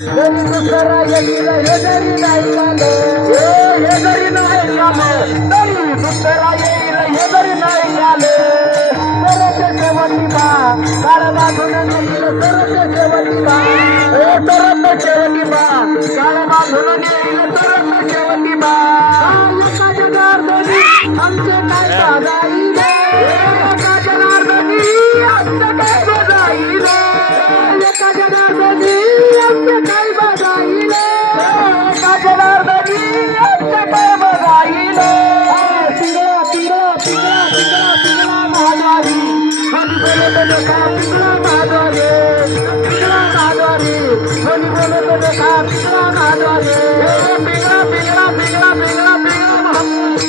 जरी दुसरा येईल हे जरी नाही झालं, हे जरी नाही झालं, तरी दुसरा येईल हे जरी नाही झालं. सरते शेवटी बा काळ बांधून येईल, सरते शेवटी बा, सरते शेवटी बा काळ बांधून येईल, सरते शेवटी बा. एका जनार्दनी आमचे काय बघाईल, एका जनार्दनी आमचे काय बघाईल, एका जनार्दनी आमचे काय बघाईल, एका जनार्दनी आमचे काय बघाईल. पिंगळा पिंगळा पिंगळा पिंगळा पिंगळा महाद्वारी, कोणी बोलत देखा पिंगळा महाद्वारी, पिंगळा महाद्वारी, कोणी बोलत देखा पिंगळा महाद्वारी. पिंगळा पिंगळा पिंगळा पिंगळा पिंगळा महाद्वारी.